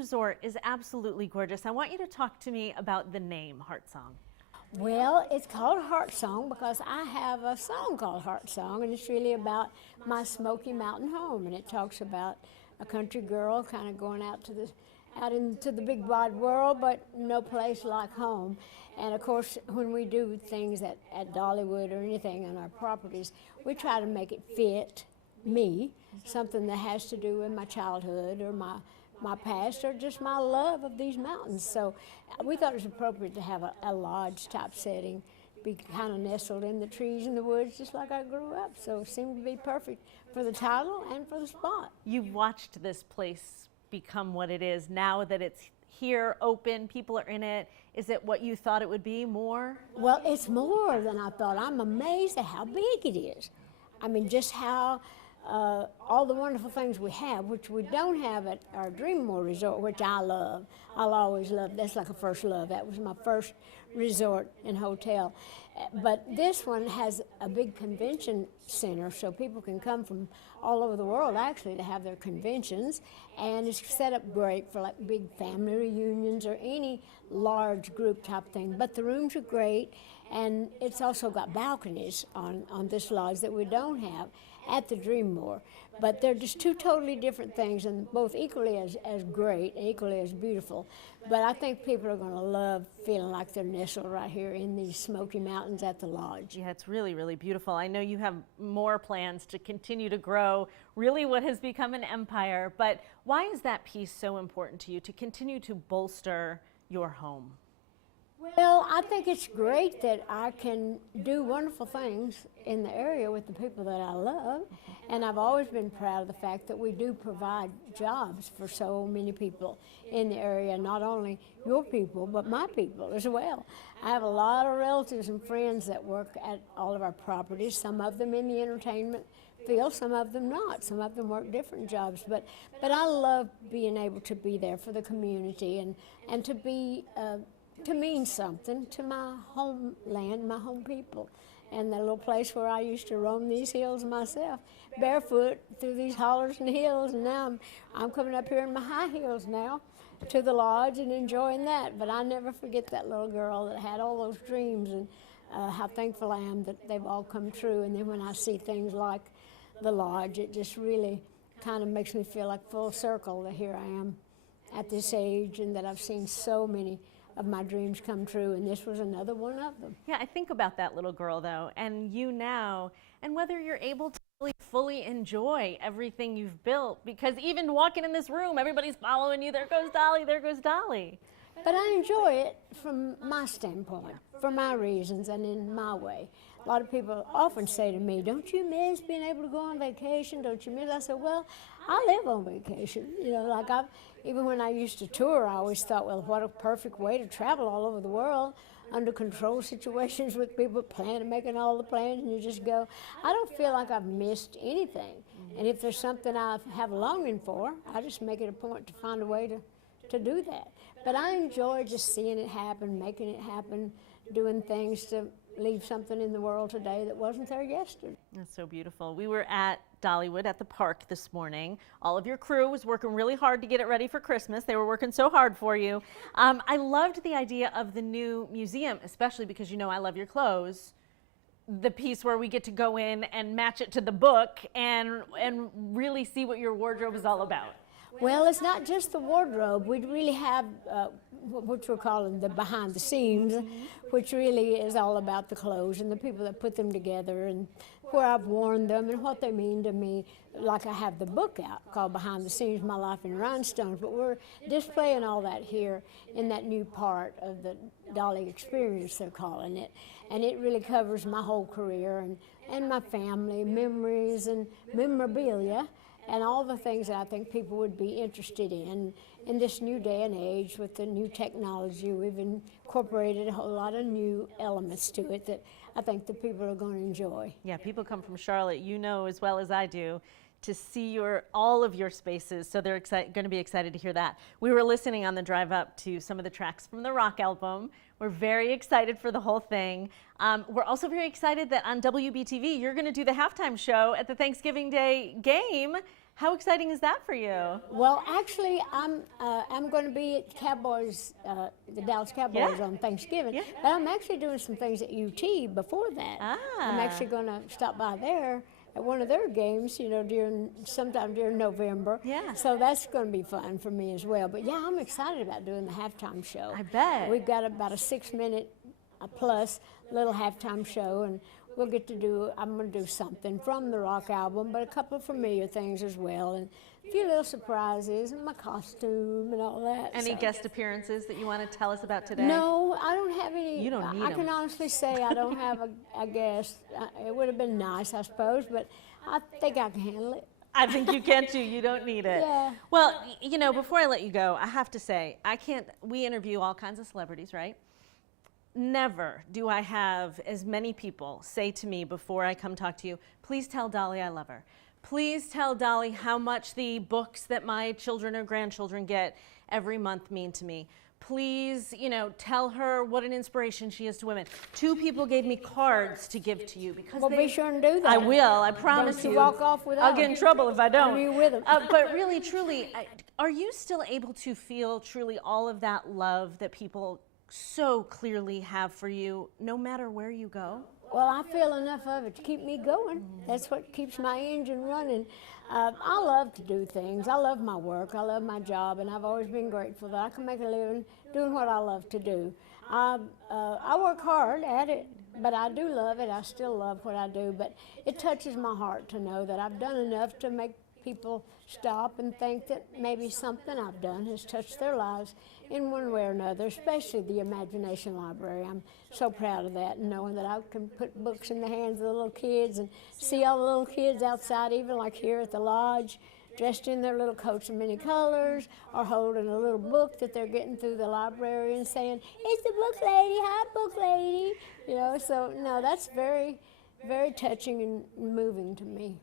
resort is absolutely gorgeous. I want you to talk to me about the name Heart Song. Well, it's called Heart Song because I have a song called Heart Song, and it's really about my Smoky Mountain home, and it talks about a country girl kind of going out into the big wide world, but no place like home. And of course, when we do things at Dollywood or anything on our properties, we try to make it fit me, something that has to do with my childhood or my past or just my love of these mountains. So we thought it was appropriate to have a lodge type setting, be kind of nestled in the trees and the woods just like I grew up. So it seemed to be perfect for the title and for the spot. You've watched this place become what it is now that it's here, open, people are in it. Is it what you thought it would be, more? Well, it's more than I thought. I'm amazed at how big it is. I mean, just how all the wonderful things we have, which we don't have at our Dreammore Resort, which I love. I'll always love. That's like a first love. That was my first resort and hotel. But this one has a big convention center, so people can come from all over the world actually to have their conventions, and it's set up great for like big family reunions or any large group type thing. But the rooms are great, and it's also got balconies on this lodge that we don't have at the Dreammore. But they're just two totally different things, and both equally as great and equally as beautiful. But I think people are going to love feeling like they're nestled right here in these Smoky Mountains at the lodge. Yeah, it's really, really beautiful. I know you have more plans to continue to grow really what has become an empire, but why is that piece so important to you, to continue to bolster your home? Well, I think it's great that I can do wonderful things in the area with the people that I love, and I've always been proud of the fact that we do provide jobs for so many people in the area, not only your people, but my people as well. I have a lot of relatives and friends that work at all of our properties, some of them in the entertainment field, some of them not. Some of them work different jobs, but I love being able to be there for the community and to be to mean something to my homeland, my home people, and the little place where I used to roam these hills myself, barefoot through these hollers and hills, and now I'm coming up here in my high heels now to the lodge and enjoying that. But I never forget that little girl that had all those dreams, and how thankful I am that they've all come true. And then when I see things like the lodge, it just really kind of makes me feel like full circle that here I am at this age and that I've seen so many of my dreams come true, and this was another one of them. Yeah, I think about that little girl though, and you now, and whether you're able to really fully enjoy everything you've built, because even walking in this room, everybody's following you. There goes Dolly, there goes Dolly. But I enjoy it from my standpoint, for my reasons and in my way. A lot of people often say to me, don't you miss being able to go on vacation? Don't you miss? I said, well, I live on vacation. You know, like even when I used to tour, I always thought, well, what a perfect way to travel all over the world under control situations with people making all the plans, and you just go. I don't feel like I've missed anything. And if there's something I have a longing for, I just make it a point to find a way to do that. But I enjoy just seeing it happen, making it happen, doing things to leave something in the world today that wasn't there yesterday. That's so beautiful. We were at Dollywood at the park this morning. All of your crew was working really hard to get it ready for Christmas. They were working so hard for you. I loved the idea of the new museum, especially because you know I love your clothes. The piece where we get to go in and match it to the book and really see what your wardrobe is all about. Well, it's not just the wardrobe. We really have what we're calling the behind the scenes, which really is all about the clothes and the people that put them together and where I've worn them and what they mean to me. Like I have the book out called Behind the Scenes, My Life in Rhinestones, but we're displaying all that here in that new part of the Dolly experience, they're calling it. And it really covers my whole career and my family, memories and memorabilia, and all the things that I think people would be interested in this new day and age with the new technology. We've incorporated a whole lot of new elements to it that I think the people are going to enjoy. Yeah, people come from Charlotte, you know as well as I do, to see all of your spaces, so they're going to be excited to hear that. We were listening on the drive up to some of the tracks from the rock album. We're very excited for the whole thing. We're also very excited that on WBTV, you're going to do the halftime show at the Thanksgiving Day game. How exciting is that for you? Well, actually, I'm going to be at Cowboys, the Dallas Cowboys Yeah. on Thanksgiving, Yeah. but I'm actually doing some things at UT before that. I'm actually going to stop by there at one of their games, sometime during November. Yeah. So that's going to be fun for me as well. But yeah, I'm excited about doing the halftime show. I bet. We've got about a 6-minute plus little halftime show, and I'm going to do something from the rock album, but a couple of familiar things as well, and a few little surprises, and my costume and all that. Any so. guest appearances that you want to tell us about today? No, I don't have any. You don't need I can 'em. honestly say I don't have a guest. It would have been nice, I suppose, but I think I can handle it. I think you can too. You don't need it. Yeah. Well, before I let you go, I have to say, we interview all kinds of celebrities, right? Never do I have as many people say to me before I come talk to you, please tell Dolly I love her. Please tell Dolly how much the books that my children or grandchildren get every month mean to me. Please, tell her what an inspiration she is to women. 2 people gave me cards to give to you because Well, be sure and do that. I will, I promise Don't you you. walk off without I'll get in them. trouble if I don't. Or you with them. But really, truly, are you still able to feel truly all of that love that people so clearly have for you, no matter where you go? Well, I feel enough of it to keep me going. That's what keeps my engine running. I love to do things. I love my work. I love my job, and I've always been grateful that I can make a living doing what I love to do. I work hard at it, but I do love it. I still love what I do, but it touches my heart to know that I've done enough to make people stop and think that maybe something I've done has touched their lives in one way or another, especially the Imagination Library. I'm so proud of that, and knowing that I can put books in the hands of the little kids and see all the little kids outside, even like here at the lodge, dressed in their little coats of many colors, or holding a little book that they're getting through the library and saying, "It's the book lady, hi book lady." So no, that's very, very touching and moving to me.